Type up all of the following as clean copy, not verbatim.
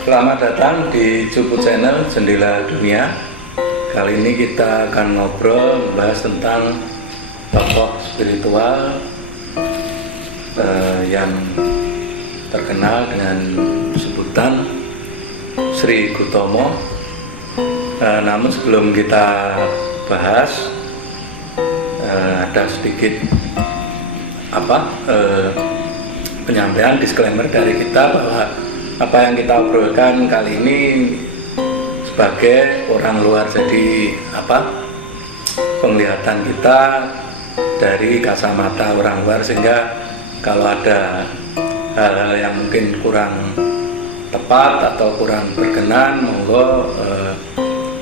Selamat datang di Cupu Channel Jendela Dunia. Kali ini kita akan ngobrol membahas tentang tokoh spiritual yang terkenal dengan sebutan Sri Gutomo. Namun sebelum kita bahas, ada sedikit penyampaian disclaimer dari kita bahwa apa yang kita obrolkan kali ini sebagai orang luar, jadi penglihatan kita dari kacamata orang luar, sehingga kalau ada hal-hal yang mungkin kurang tepat atau kurang berkenan, monggo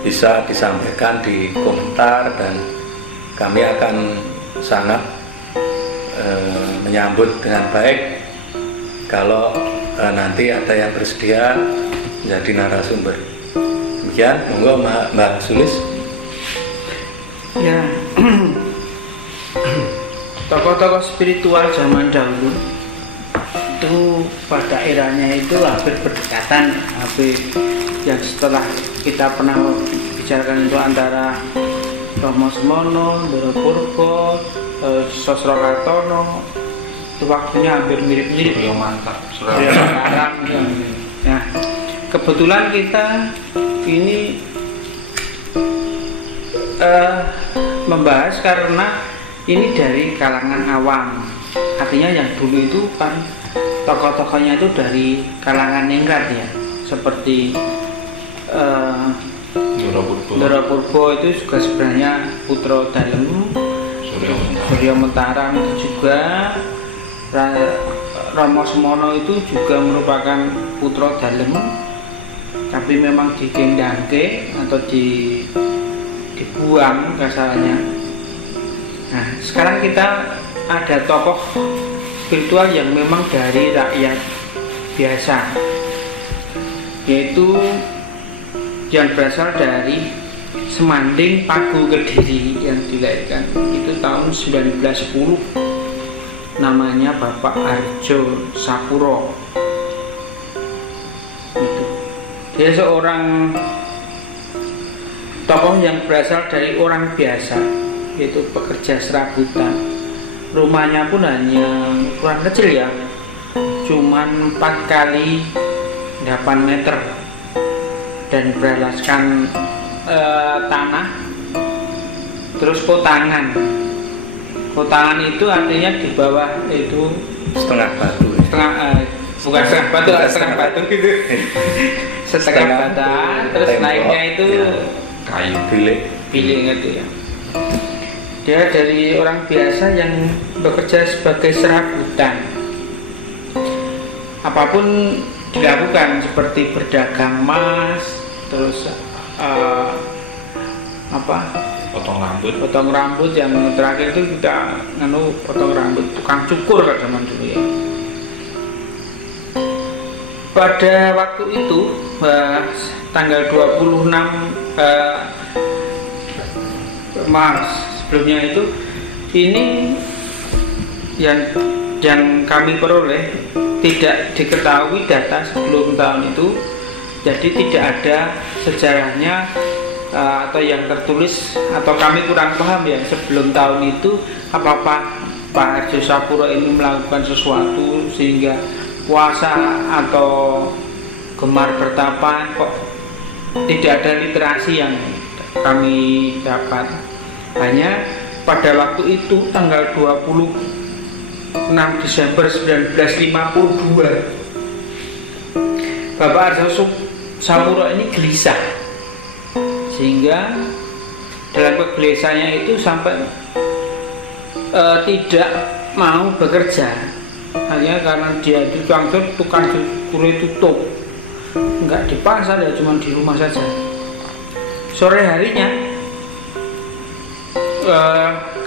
bisa disampaikan di komentar dan kami akan sangat menyambut dengan baik kalau nanti ada yang bersedia menjadi narasumber. Demikian, monggo Mbak Sulis. Ya, tokoh-tokoh spiritual zaman dahulu itu pada eranya itu hampir berdekatan, hampir yang setelah kita pernah bicarakan itu antara Romo Semono, Ndoro Purbo, Sosro Kartono, itu waktunya hampir mirip-mirip. Ya mantap. Sekarang, nah, kebetulan kita ini membahas karena ini dari kalangan awam. Artinya yang dulu itu kan tokoh-tokohnya itu dari kalangan ningrat ya, seperti Ndoro Purbo itu juga sebenarnya putra dalem, Surya Mentarang itu juga. Romo Semono itu juga merupakan putra dalem, tapi memang digendangke atau dibuang kasarannya. Nah, sekarang kita ada tokoh spiritual yang memang dari rakyat biasa, yaitu yang berasal dari Semanding, Pagu, Kediri, yang dilahirkan itu tahun 1910. Namanya Bapak Arjo Sapuro. Itu. Dia seorang tokoh yang berasal dari orang biasa, yaitu pekerja serabutan. Rumahnya pun hanya ukuran kecil ya, cuman 4 kali 8 meter dan beralaskan tanah, terus kotangan. Kotangan itu artinya di bawah itu Setengah batu gitu. setengah bata, terus naiknya itu kayu bilik gitu ya. Dia dari orang biasa yang bekerja sebagai serabutan. Apapun dilakukan, seperti berdagang emas, terus potong rambut, yang terakhir itu kita potong rambut, tukang cukur pada zaman dulu ya. Pada waktu itu tanggal 26 Maret sebelumnya itu, ini yang kami peroleh tidak diketahui data sebelum tahun itu, jadi tidak ada sejarahnya atau yang tertulis, atau kami kurang paham ya sebelum tahun itu apa Pak Arjo Sapuro ini melakukan sesuatu sehingga puasa atau gemar bertapa. Kok tidak ada literasi yang kami dapat. Hanya pada waktu itu tanggal 26 Desember 1952 Bapak Arjo Sapuro ini gelisah, sehingga dalam kegelisahannya itu sampai tidak mau bekerja, hanya karena dia itu tukang cukur itu tutup, nggak di pasar ya, cuma di rumah saja. Sore harinya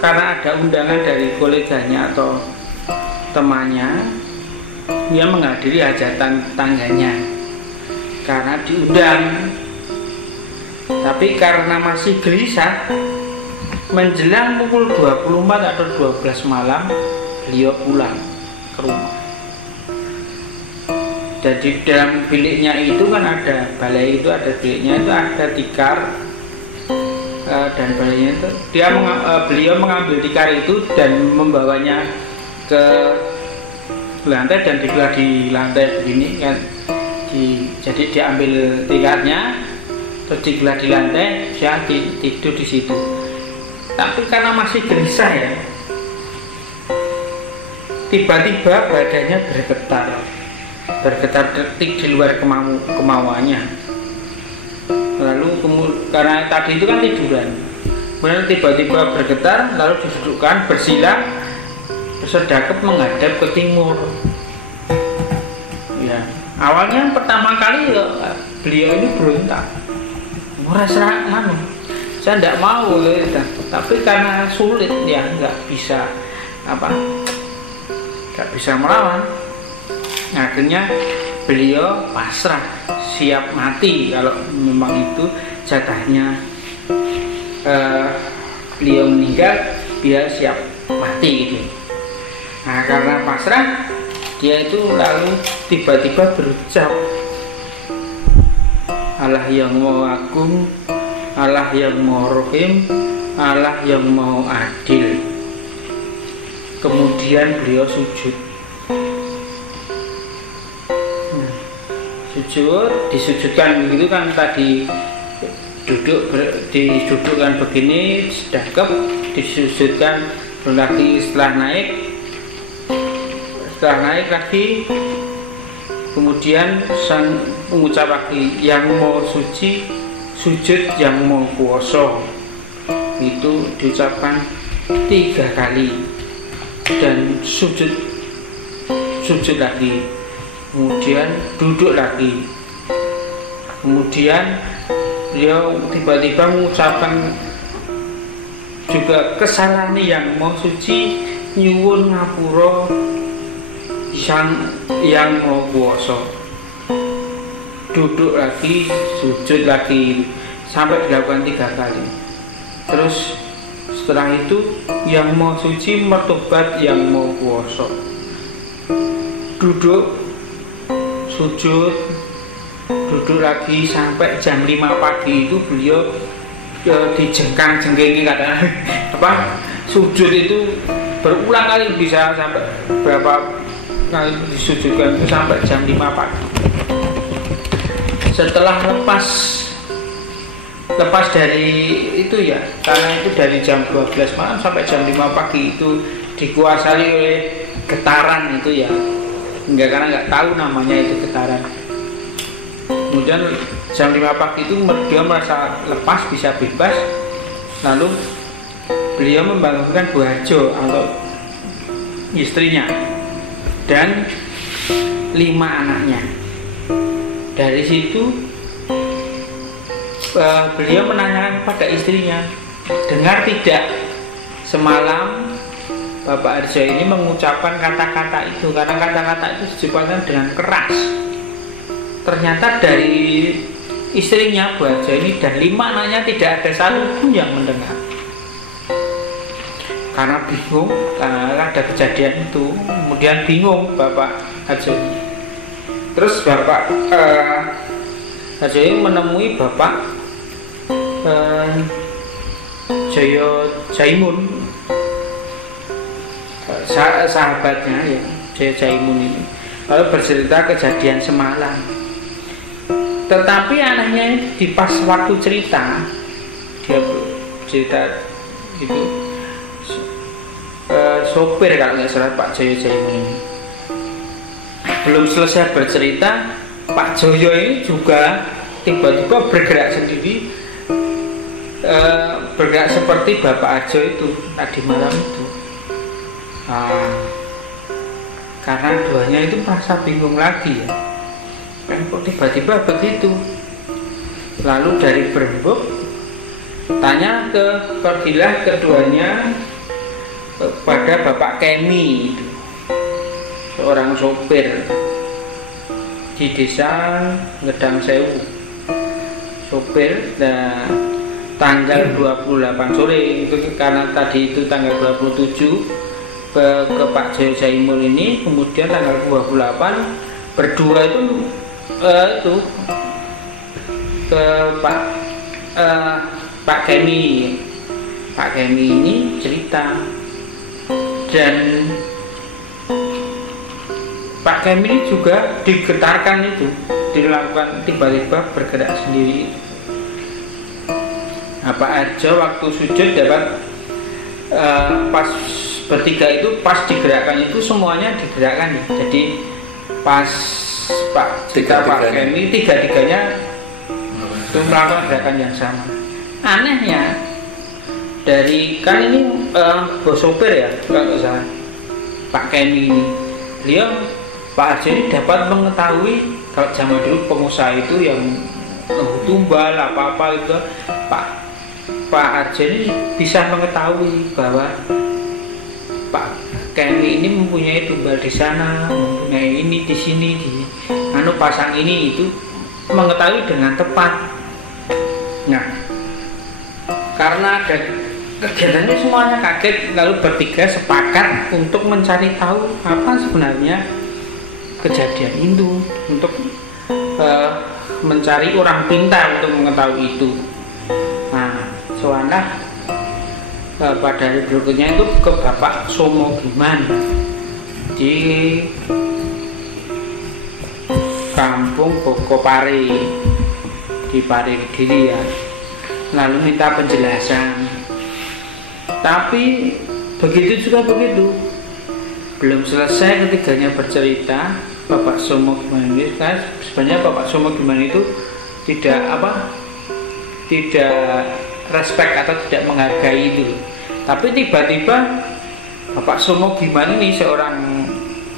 karena ada undangan dari koleganya atau temannya, dia menghadiri hajatan tangganya karena diundang. Tapi karena masih gelisah, menjelang pukul 24 atau 12 malam beliau pulang ke rumah. Dan di dalam biliknya itu kan ada balai, itu ada biliknya itu ada tikar, dan balainya itu beliau mengambil tikar itu dan membawanya ke lantai dan dibelah di lantai begini kan. Jadi dia ambil tikarnya terus dibelah di lantai, dia tidur di situ. Tapi karena masih gelisah ya, tiba-tiba badannya bergetar detik di luar kemauannya. Lalu karena tadi itu kan tiduran, kemudian tiba-tiba bergetar, lalu didudukkan bersila bersedekap menghadap ke timur. Ya, awalnya pertama kali beliau ini berontak, merasa saya tidak mau, tapi karena sulit ya nggak bisa melawan. Akhirnya beliau pasrah, siap mati kalau memang itu jatahnya. Beliau meninggal, dia siap mati gitu. Nah, karena pasrah, dia itu lalu tiba-tiba berucap, Allah yang Maha Agung, Allah yang Maha Rahim, Allah yang Maha Adil. Kemudian beliau sujud. Disujudkan begitu kan, tadi disudukkan begini sedekap, disujudkan lagi, setelah naik lagi, kemudian sang mengucap lagi yang mau suci, sujud yang mau kuasa. Itu diucapkan 3 kali dan sujud lagi, kemudian duduk lagi, kemudian beliau tiba-tiba mengucapkan juga kesalahan yang mau suci, nyuwun ngapura yang mau kuasa. Duduk lagi, sujud lagi, sampai dilakukan 3 kali. Terus setelah itu yang mau suci mertobat yang mau kuasa. Duduk, sujud, duduk lagi sampai jam 5 pagi itu beliau dijengkang-jengkengi katanya. Sujud itu berulang kali, bisa sampai berapa kali disujudkan itu sampai jam 5 pagi. Setelah lepas dari itu ya, karena itu dari jam 12 malam sampai jam 5 pagi itu dikuasai oleh getaran itu ya, karena nggak tahu namanya itu getaran. Kemudian jam 5 pagi itu dia merasa lepas, bisa bebas. Lalu beliau membangunkan Bu Hajo atau istrinya dan 5 anaknya. Dari situ beliau menanyakan pada istrinya, dengar tidak semalam Bapak Arjo ini mengucapkan kata-kata itu, karena kata-kata itu diucapkan dengan keras. Ternyata dari istrinya Bu Arjo ini dan 5 anaknya tidak ada satu pun yang mendengar. Karena bingung, karena ada kejadian itu, kemudian bingung Bapak Arjo. Terus Bapak Arjo ini menemui Bapak Jaimun, sahabatnya ya, Jaimun ini, lalu bercerita kejadian semalam. Tetapi anehnya di pas waktu cerita, dia cerita itu sopir kalau nggak salah Pak Jaimun ini belum selesai bercerita, Pak Joyo ini juga tiba-tiba bergerak sendiri, bergerak seperti Bapak Arjo itu tadi malam itu. Karena duanya itu merasa bingung lagi ya, kan kok tiba-tiba begitu. Lalu dari berembuk tanya pergilah keduanya kepada Bapak Kemi itu, seorang sopir di desa Ngedang Sewu, sopir. Dan tanggal 28 sore itu, karena tadi itu tanggal 27 ke Pak Jaimun ini, kemudian tanggal 28 berdua itu ke Pak Kemi. Pak Kemi ini cerita, dan Pak Kemi ini juga digetarkan itu, dilakukan tiba-tiba bergerak sendiri. Pak Arjo waktu sujud dapat pas bertiga itu, pas digerakkan itu semuanya digerakkan. Jadi pas Pak Kemi tiga-tiganya itu melakukan gerakan yang sama. Anehnya dari kan ini bos sopir ya kalau salah, Pak Kemi ini, beliau Pak Arjo ini dapat mengetahui kalau zaman dulu pengusaha itu yang tumbal apa-apa itu, Pak Arjo ini bisa mengetahui bahwa Pak Kemi ini mempunyai tumbal di sana, mempunyai ini di sini, di pasang ini itu, mengetahui dengan tepat. Nah, karena ada kegiatannya semuanya kaget, lalu bertiga sepakat untuk mencari tahu apa sebenarnya kejadian itu, untuk mencari orang pintar untuk mengetahui itu. Nah, soalnya pada hari berikutnya itu ke Bapak Somo Giman di Kampung Bokopare di Pare Kediri ya, lalu minta penjelasan. Tapi begitu juga begitu, belum selesai ketiganya bercerita, Bapak Somo Giman ini kan sebenarnya Bapak Somo Giman itu tidak respect atau tidak menghargai itu. Tapi tiba-tiba Bapak Somo Giman ini seorang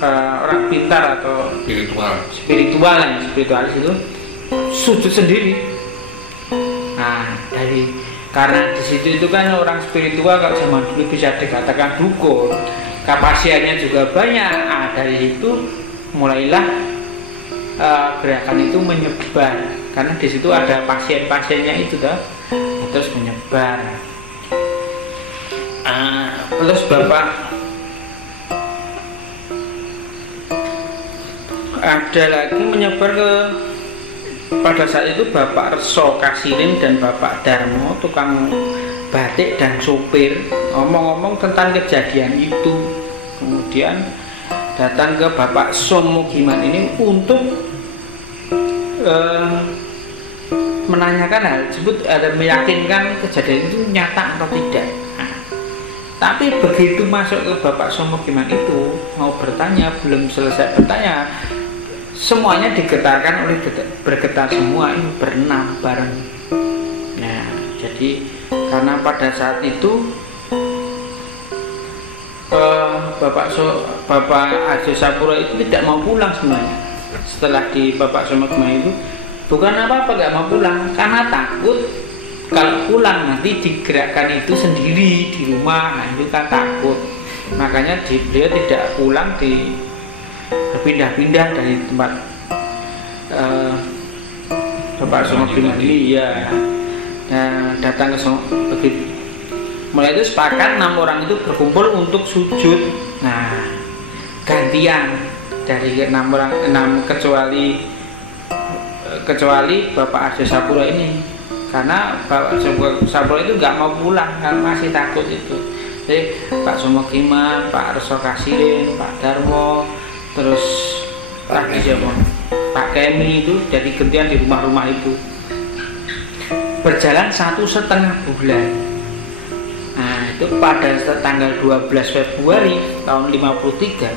orang pintar atau spiritualis itu sujud sendiri. Nah, karena di situ itu kan orang spiritual kalau zaman dulu bisa dikatakan dukun, kapasitasnya juga banyak. Nah, dari situ mulailah gerakan itu menyebar, karena di situ ada pasien-pasiennya itu terus menyebar. Terus Bapak ada lagi menyebar pada saat itu Bapak Reso Kasirin dan Bapak Darmo, tukang batik dan sopir, ngomong-ngomong tentang kejadian itu. Kemudian datang ke Bapak Somo Giman ini untuk menanyakan hal tersebut, ada meyakinkan kejadian itu nyata atau tidak. Tapi begitu masuk ke Bapak Somo Giman itu mau bertanya, belum selesai bertanya, semuanya digetarkan oleh bergetar semua, ini berenam bareng. Nah, jadi karena pada saat itu Bapak Arjo Sapura itu tidak mau pulang sebenarnya. Setelah di Bapak Somo Giman itu bukan apa-apa nggak mau pulang, karena takut kalau pulang nanti digerakkan itu sendiri di rumah. Nah, itu kan takut. Makanya beliau tidak pulang, berpindah-pindah dari tempat Bapak Somo Giman ini ya. Nah, datang ke begitu. Mulai itu sepakat 6 orang itu berkumpul untuk sujud. Nah, gantian dari 6 orang, 6 kecuali Bapak Arjo Sapura ini, karena Bapak Sapura itu nggak mau pulang karena masih takut itu. Jadi Pak Somo Giman, Pak Reso Kasirin, Pak Darmo, terus lagi siapa? Pak Kemi itu jadi gantian di rumah-rumah itu. Berjalan 1,5 bulan. Nah, itu pada tanggal 12 Februari tahun 53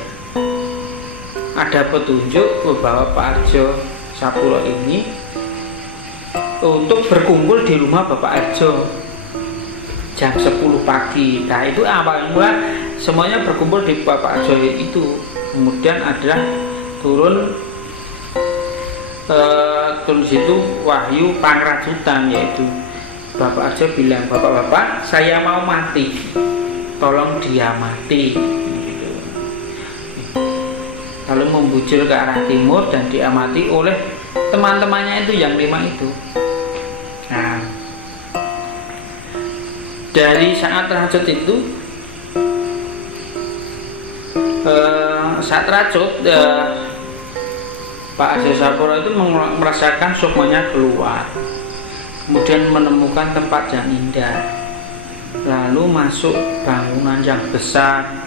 ada petunjuk bahwa Pak Arjo Sapura ini untuk berkumpul di rumah Bapak Arjo jam 10 pagi. Nah, itu awal mula semuanya berkumpul di Bapak Arjo itu. Kemudian adalah turun situ Wahyu Pangrajutan, yaitu Bapak Arjo bilang, "Bapak-bapak, saya mau mati, tolong dia mati." Lalu membujur ke arah timur dan diamati oleh teman-temannya itu yang 5 itu. Nah, dari saat rajut itu, saat rajut Pak Arjo Sapuro itu merasakan sukmanya keluar, kemudian menemukan tempat yang indah, lalu masuk bangunan yang besar,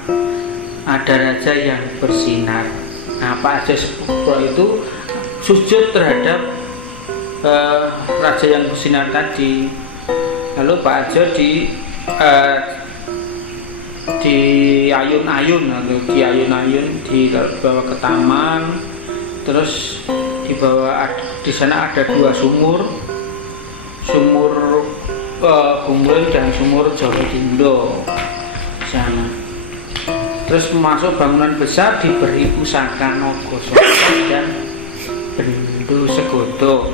ada raja yang bersinar. Nah, Pak Arjo Sapuro itu sujud terhadap raja yang bersinar tadi. Lalu Pak Arjo diayun-ayun atau diayun-ayun dibawa ke taman, terus di sana ada 2 sumur Gumulin dan sumur Jawa Dindo di sana. Terus masuk bangunan besar diberi pusaka Nogosoko dan Bendu Segodo.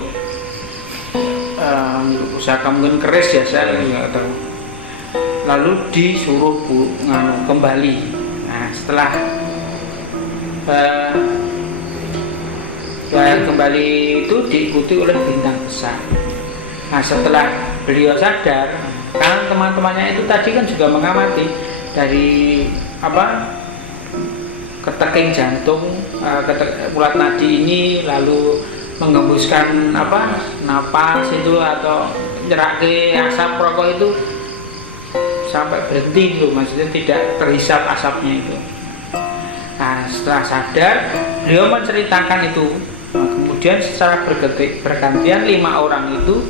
Pusaka mungkin keris ya, saya nggak tahu. Lalu disuruh kembali. Nah, setelah kembali itu diikuti oleh bintang besar. Nah, setelah beliau sadar, kan teman-temannya itu tadi kan juga mengamati dari keteking jantung, ulat nadi ini, lalu mengembuskan napas itu atau nyerake asap rokok itu sampai berhenti gitu, maksudnya tidak terhisap asapnya itu. Nah, setelah sadar beliau menceritakan itu. Nah, kemudian secara bergantian 5 orang itu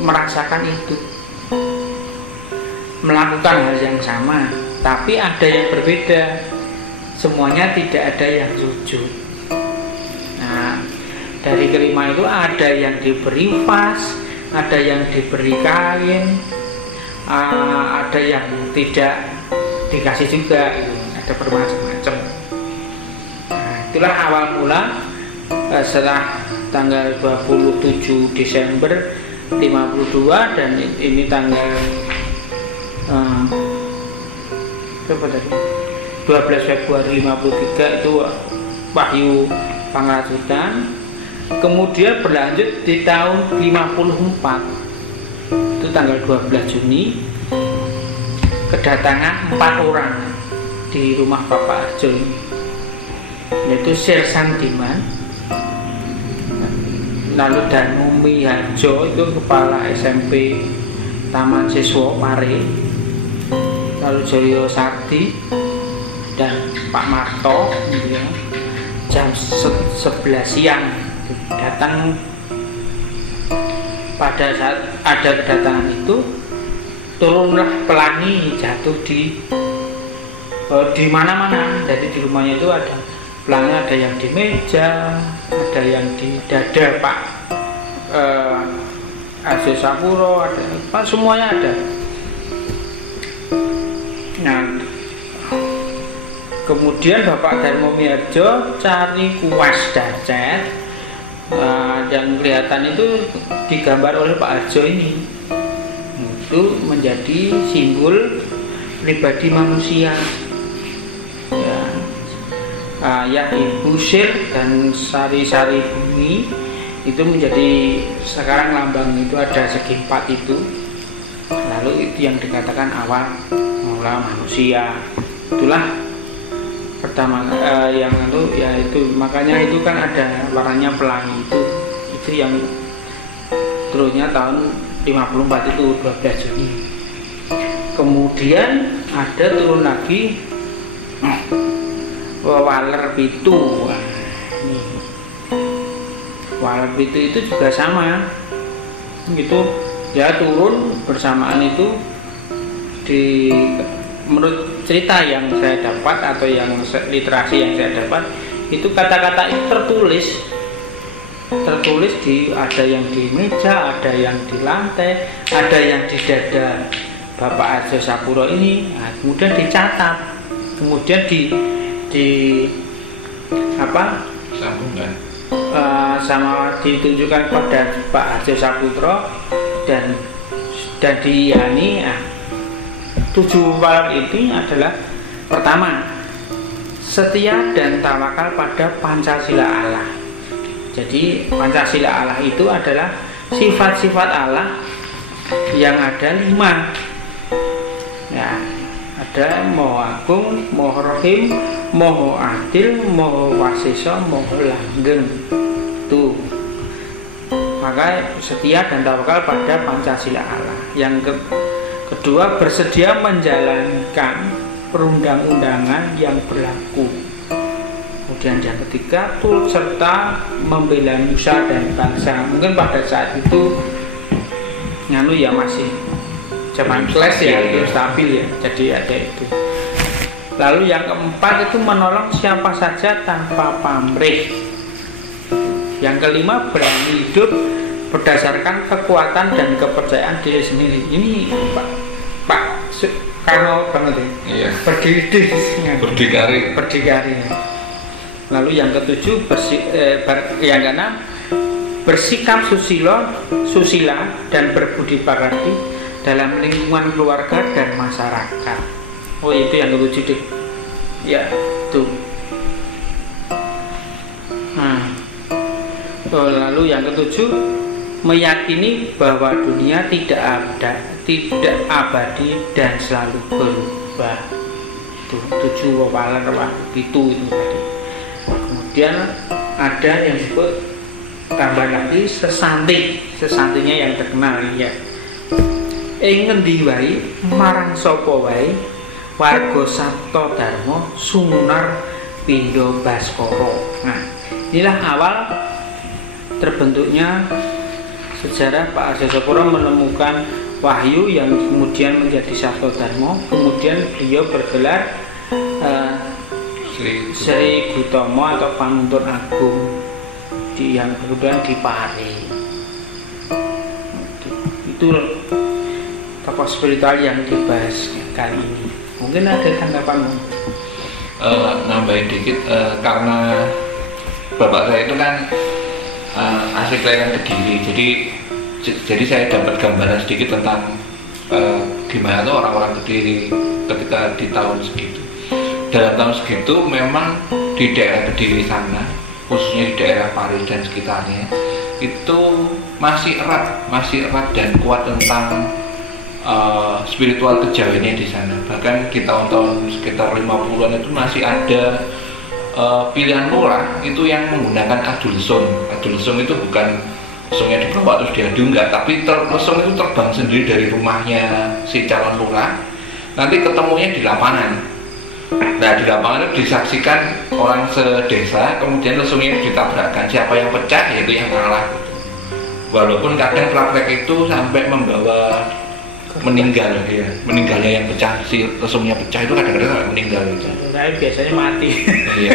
merasakan itu, melakukan hal yang sama, tapi ada yang berbeda. Semuanya tidak ada yang sujud. Nah, dari kelima itu ada yang diberi vas, ada yang diberi kain, ada yang tidak dikasih juga, gitu. Ada bermacam-macam. Nah, itulah awal mula setelah tanggal 27 Desember 52 dan ini tanggal 12 Februari 53 itu wahyu pangrasutan. Kemudian berlanjut di tahun 54 itu tanggal 12 Juni kedatangan 4 orang di rumah Bapak Arjo ini, yaitu Sirsan Diman, lalu Danumi Harjo itu kepala SMP Taman Siswa Pare, lalu Joyo Sakti dan Pak Marto, gitu ya. Jam 11 siang datang. Pada saat ada kedatangan itu, turunlah pelangi jatuh di mana-mana. Jadi di rumahnya itu ada pelangi, ada yang di meja, ada yang di dada Pak Arjo Sapuro, ada Pak, semuanya ada. Nah, kemudian Bapak Darmo Miharjo cari kuas dacet, yang kelihatan itu digambar oleh Pak Arjo ini, itu menjadi simbol pribadi manusia. Ya, Ibu Sir dan Sari-Sari Bumi itu menjadi sekarang lambang itu ada segi 4 itu. Lalu itu yang dikatakan awal mula manusia. Itulah pertama yang itu, ya itu makanya itu kan ada warnanya pelangi itu yang terusnya tahun 54 itu 12 Juni. Kemudian ada turun lagi Waler Pitu. Waler Pitu itu juga sama gitu ya, turun bersamaan itu menurut cerita yang saya dapat atau yang literasi yang saya dapat itu kata-kata itu tertulis di, ada yang di meja, ada yang di lantai, ada yang di dada Bapak Arjo Sapuro ini. Nah, kemudian dicatat, kemudian sambungkan sama ditunjukkan pada Pak Arjo Sapuro dan diani. 7 waler ini adalah pertama, setia dan tawakal pada Pancasila Allah. Jadi Pancasila Allah itu adalah sifat-sifat Allah yang ada 5 ya, ada Maha Agung, Maha Rahim, moho adil, moho wasesa, moho langgeng. Tuh. Maka setia dan tawakal pada Pancasila Allah. Yang kedua, bersedia menjalankan perundang-undangan yang berlaku. Kemudian yang ketiga, turut serta membela nusa dan bangsa. Mungkin pada saat itu nganu ya masih zaman kelas ya, itu stabil ya, jadi ada itu. Lalu yang keempat itu menolong siapa saja tanpa pamrih. Yang kelima, berani hidup berdasarkan kekuatan dan kepercayaan diri sendiri. Ini Pak Karno banget ya. Berdikari. Lalu yang ketujuh, yang keenam, bersikap susila dan berbudi pekerti dalam lingkungan keluarga dan masyarakat. Oh, itu yang ketujuh deh. Ya, tuh. Lalu yang ketujuh, meyakini bahwa dunia tidak abadi dan selalu berubah. Itu 7 wawalan itu tadi. Kemudian ada yang disebut tambah lagi sesantinya yang terkenal ya. Ngendi wae marang sapa wae warga Sabta Dharma sumunar pindha Baskara. Nah, inilah awal terbentuknya sejarah Pak Arjo Sapura menemukan wahyu yang kemudian menjadi Sabta Dharma. Kemudian beliau bergelar Sri Gutomo atau Panuntun Agung yang kemudian dipari. Itu tokoh spiritual yang dibahas kali ini. Mungkin ada tanggapanmu? Nambahin dikit, karena bapak saya itu kan asli kelahiran Kediri, jadi saya dapat gambaran sedikit tentang gimana tuh orang-orang Kediri ketika di tahun segitu. Dalam tahun segitu memang di daerah Kediri sana, khususnya di daerah Paris dan sekitarnya, itu masih erat dan kuat tentang spiritual kejawennya di sana. Bahkan di tahun-tahun sekitar 50-an itu masih ada pilihan lurah itu yang menggunakan adulsum. Adulsum itu bukan lesungnya dibawa terus diadu, enggak, tapi lesung itu terbang sendiri dari rumahnya si calon lurah, nanti ketemunya di lapangan. Nah, di lapangan itu disaksikan orang sedesa, kemudian lesungnya ditabrakkan, siapa yang pecah yaitu yang kalah. Walaupun kadang praktek itu sampai membawa meninggalnya yang pecah, si lesungnya pecah itu kadang-kadang sampai meninggal gitu. Nah, biasanya mati. Iya.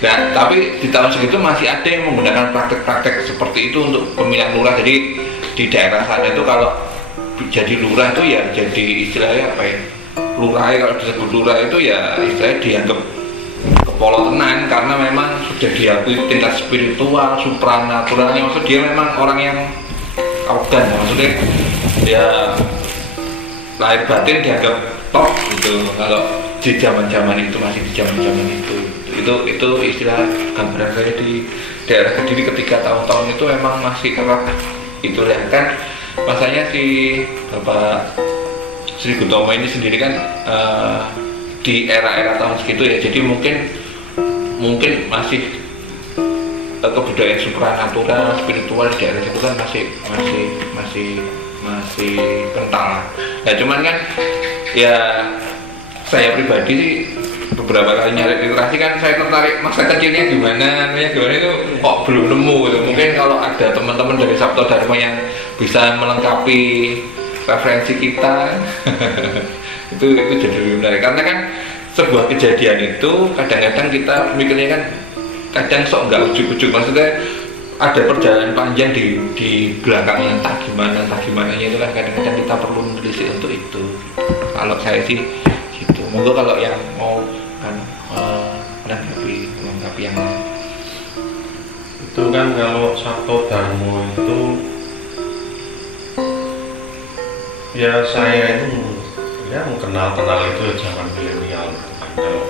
Nah, tapi di tahun segitu masih ada yang menggunakan praktek-praktek seperti itu untuk pemilihan lurah. Jadi di daerah sana itu kalau jadi lurah itu ya jadi istilahnya apa ya? Lurah, kalau disebut lurah itu ya istilahnya dianggap kepolo tenan, karena memang sudah diakui tingkat spiritual, supranaturalnya. Maksud dia memang orang yang arogan, maksudnya ya lahir batin dianggap top gitu. Kalau di zaman-zaman itu, masih di zaman-zaman itu istilah gambaran saya di daerah Kediri ketika tahun-tahun itu memang masih erat itu ya kan. Masanya si Bapak Sri Gutomo ini sendiri kan di era-era tahun segitu ya, jadi mungkin masih kebudayaan supranatural, spiritual di daerah itu kan masih kental. Nah, cuman kan ya saya pribadi sih beberapa kali nyari literasi kan saya tertarik masa kecilnya gimana itu kok belum nemu gitu. Mungkin kalau ada teman-teman dari Sabta Dharma yang bisa melengkapi referensi kita itu jadi lebih menarik, karena kan sebuah kejadian itu kadang-kadang kita mikirnya kan kadang sok nggak ujuk-ujuk, maksudnya ada perjalanan panjang di belakangnya entah gimana itu kan kadang-kadang kita perlu menelisik untuk itu. Kalau saya sih gitu. Monggo kalau yang mau kan melengkapi yang lain. Itu kan kalau Sabta Dharma itu ya saya itu ya kenal itu zaman milenial kan. Kalau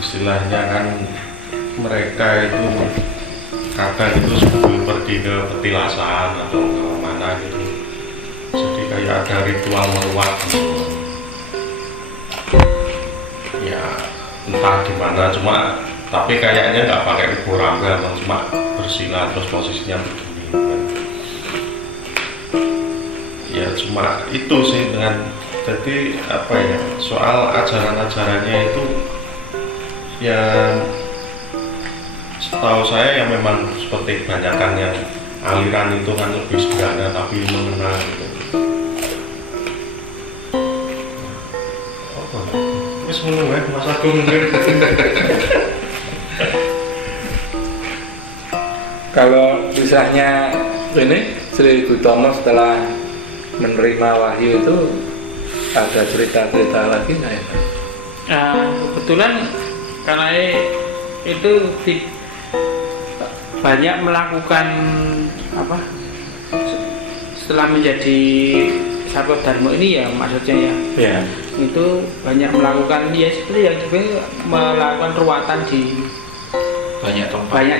istilahnya kan mereka itu kadang itu sebelum pergi ke petilasan atau ke mana gitu, jadi kayak ada ritual meruat gitu. Ya entah di mana, cuma tapi kayaknya nggak pakai ukur raba, cuma bersila terus posisinya begini kan. Ya cuma itu sih, dengan jadi apa ya, soal ajaran-ajarannya itu ya setahu saya ya memang seperti kebanyakan yang aliran itu kan lebih sederhana tapi mengena gitu. Wis ngono wae Mas Agung. Kalau misalnya ini Sri Gutomo setelah menerima wahyu itu ada cerita-cerita lagi nggak ya? Kebetulan karena itu banyak melakukan apa setelah menjadi Sabto Dharma ini ya, maksudnya ya, itu banyak melakukan ya seperti yang juga melakukan ruatan di banyak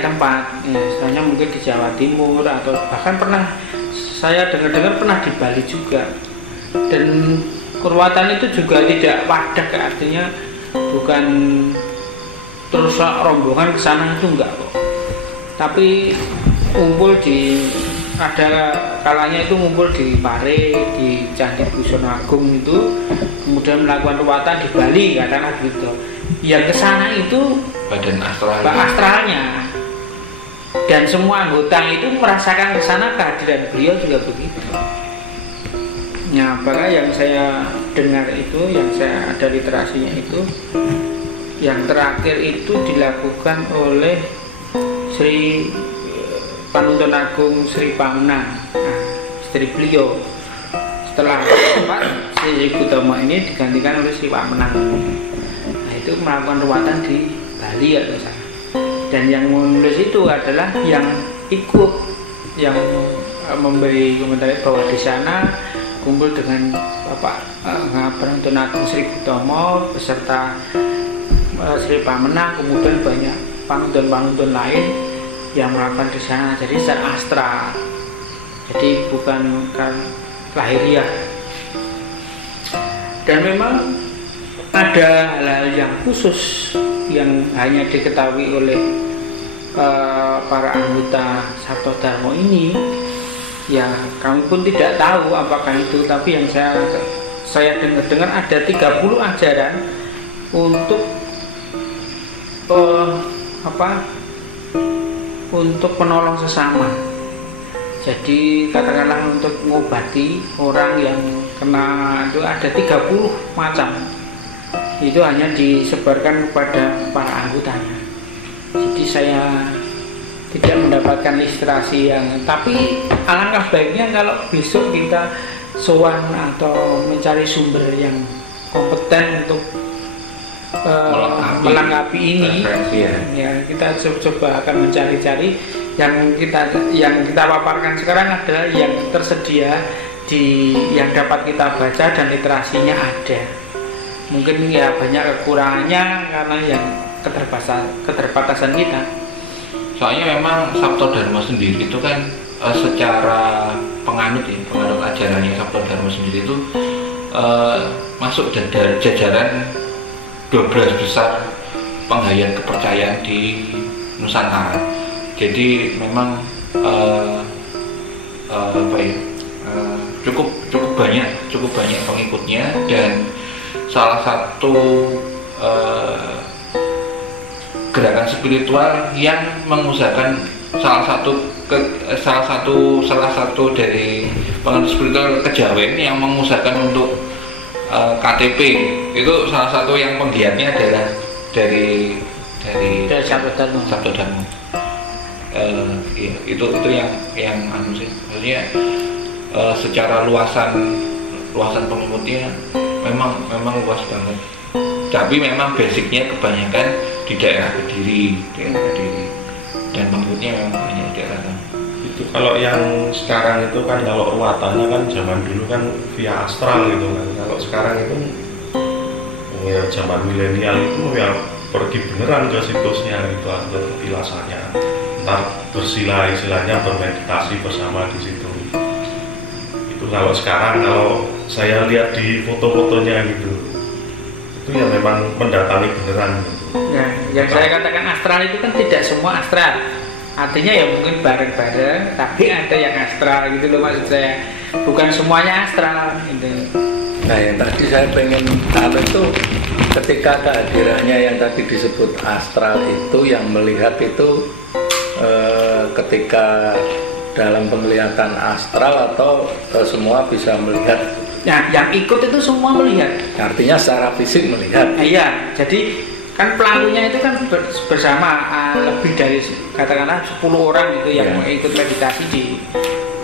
tempat ya, istilahnya mungkin di Jawa Timur atau bahkan pernah saya dengar pernah di Bali juga. Dan ruatan itu juga tidak wadah, artinya bukan terus rombongan ke sana, itu enggak kok. Tapi ngumpul ada kalanya itu ngumpul di Pare, di Candi Busono Agung itu, kemudian melakukan ruatan di Bali, katakanlah gitu. Yang kesana itu badan astralnya, dan semua anggota itu merasakan kesana kehadiran beliau juga begitu. Nah, apakah yang saya dengar itu, yang saya ada literasinya itu, yang terakhir itu dilakukan oleh Sri Panuntun Agung Sri Pamenang, istri beliau. Setelah Sri Gutomo ini digantikan oleh Sri Pamenang. Nah, itu melakukan ruatan di Bali atau sana. Dan yang menulis itu adalah yang ikut, yang memberi komentar bahwa di sana kumpul dengan Bapak Panuntun Agung Sri Gutomo beserta Sri Pamenang, kemudian banyak panuntun-panuntun lain yang melakukan di sana. Jadi secara astral, jadi bukan lahiriah. Dan memang ada hal-hal yang khusus yang hanya diketahui oleh para anggota Sabto Dharma ini. Ya, kami pun tidak tahu apakah itu, tapi yang saya dengar ada 30 ajaran untuk untuk menolong sesama. Jadi katakanlah untuk mengobati orang yang kena itu ada 30 macam. Itu hanya disebarkan kepada para anggotanya. Jadi saya tidak mendapatkan ilustrasi yang, tapi alangkah baiknya kalau besok kita sowan atau mencari sumber yang kompeten untuk melengkapi ini ya, kita coba akan mencari-cari yang kita paparkan sekarang adalah yang tersedia yang dapat kita baca dan literasinya ada. Mungkin ya banyak kekurangannya karena yang keterbatasan kita. Soalnya memang Sabto Dharma sendiri itu kan secara penganut ajarannya Sabto Dharma sendiri itu masuk jajaran 12 besar penghayat kepercayaan di Nusantara. Jadi memang cukup banyak pengikutnya, dan salah satu gerakan spiritual yang mengusahakan salah satu dari penganut spiritual Kejawen yang mengusahakan untuk KTP itu salah satu yang penggiatnya adalah dari Sabto Dharma. Itu yang anu sih, maksudnya secara luasan pengikutnya memang luas banget. Tapi memang basicnya kebanyakan di daerah Kediri, dan pengikutnya memang banyak di daerah sana. Itu kalau yang sekarang itu kan, kalau ruatannya kan zaman dulu kan via astral gitu kan. Kalau sekarang itu ya zaman milenial itu ya pergi beneran ke situsnya gitu, atau petilasannya, ntar bersila, istilahnya bermeditasi bersama di situ. Itu kalau sekarang, kalau saya lihat di foto-fotonya gitu. itu ya memang mendatangi beneran gitu. Nah, yang saya katakan astral itu kan tidak semua astral. Artinya ya mungkin bareng-bareng, tapi ada yang astral gitu loh maksud saya. Bukan semuanya astral gitu. Nah, yang tadi saya pengen tahu itu ketika kehadirannya yang tadi disebut astral itu yang melihat itu ketika dalam penglihatan astral atau semua bisa melihat. Nah, yang ikut itu semua melihat. Artinya secara fisik melihat. Iya, jadi kan pelakunya itu kan bersama lebih dari katakanlah 10 orang itu yang ikut meditasi di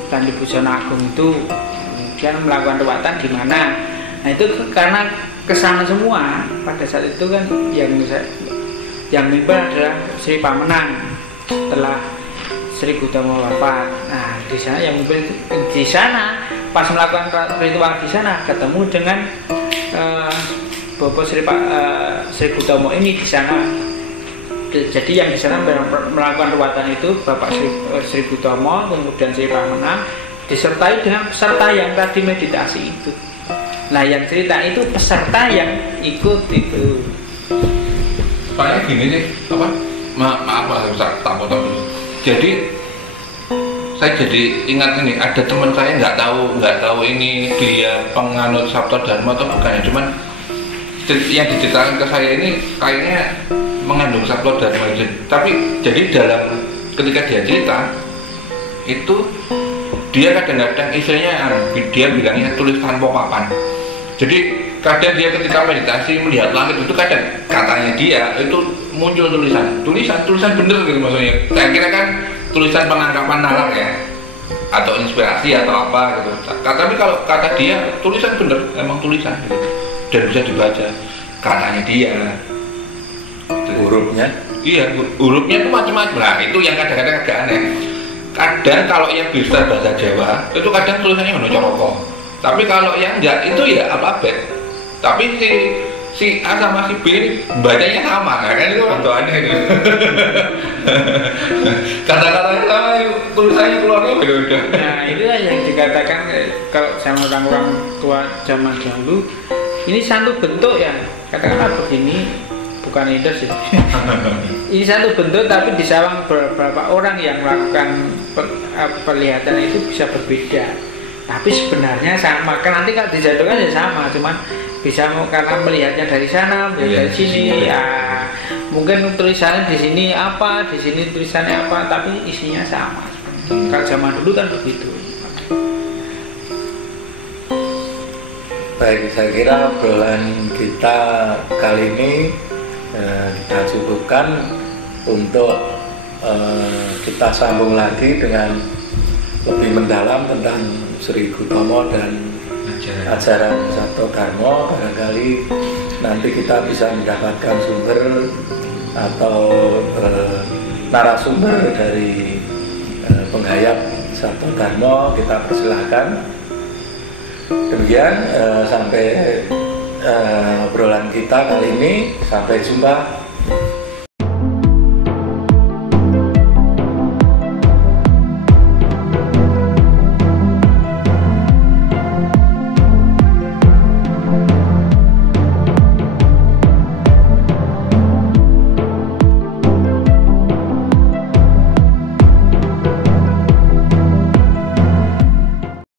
Candi Bujana Agung itu, kemudian melakukan ruwatan di mana. Nah itu karena kesana semua pada saat itu kan yang mimpin adalah Sri Pamenang setelah Sri Gautama wafat. Nah di sana yang mimpin di sana pas melakukan ritual di sana ketemu dengan Bapak Sri Gautama ini di sana. Jadi yang di sana melakukan ruwatan itu Bapak Sri Gautama, kemudian Sri Pamenang disertai dengan peserta yang tadi meditasi itu. Nah yang cerita itu peserta yang ikut itu. Kayak gini sih, apa? Maaf lah, tak potong dulu. Jadi saya jadi ingat ini, ada teman saya nggak tahu ini dia penganut Sabta Dharma atau bukan ya, cuman yang diceritakan ke saya ini kayaknya mengandung Sabta Dharma. Tapi jadi dalam ketika dia cerita itu dia kadang-kadang istilahnya dia bilangnya tulis tanpa papan. Jadi kadang dia ketika meditasi melihat langit itu kadang katanya dia itu muncul tulisan bener gitu maksudnya. Saya kira kan tulisan penangkapan nalar ya, atau inspirasi atau apa gitu. Tapi kalau kata dia tulisan bener, emang tulisan gitu. Dan bisa dibaca katanya dia. Hurufnya? Iya, hurufnya itu macam-macam. Nah itu yang kadang-kadang agak aneh. Kadang kalau yang bisa bahasa Jawa itu kadang tulisannya ono coroko. Tapi kalau yang enggak itu ya alfabet. Tapi si A sama si B bacanya sama, kan itu kan aneh gitu. Kata-katanya sama, tulisannya keluarnya beda-beda. Nah itulah yang dikatakan kalau sama orang-orang tua zaman dahulu, ini satu bentuk ya, katakanlah begini, bukan itu sih. Ini satu bentuk tapi di sawang beberapa orang yang melakukan penglihatan itu bisa berbeda. Tapi sebenarnya sama, kan nanti kalau dijatuhkan ya sama, cuman bisa karena melihatnya dari sana, melihat dari sini, ya mungkin tulisannya di sini apa, di sini tulisannya apa, tapi isinya sama. Kalau zaman dulu kan begitu. Baik, saya kira obrolan kita kali ini kita cukupkan untuk kita sambung lagi dengan lebih mendalam tentang Sri Gautama dan ajaran Sabta Dharma. Barangkali nanti kita bisa mendapatkan sumber atau narasumber dari penghayat Sabta Dharma, kita persilahkan. Demikian sampai obrolan kita kali ini. Sampai jumpa.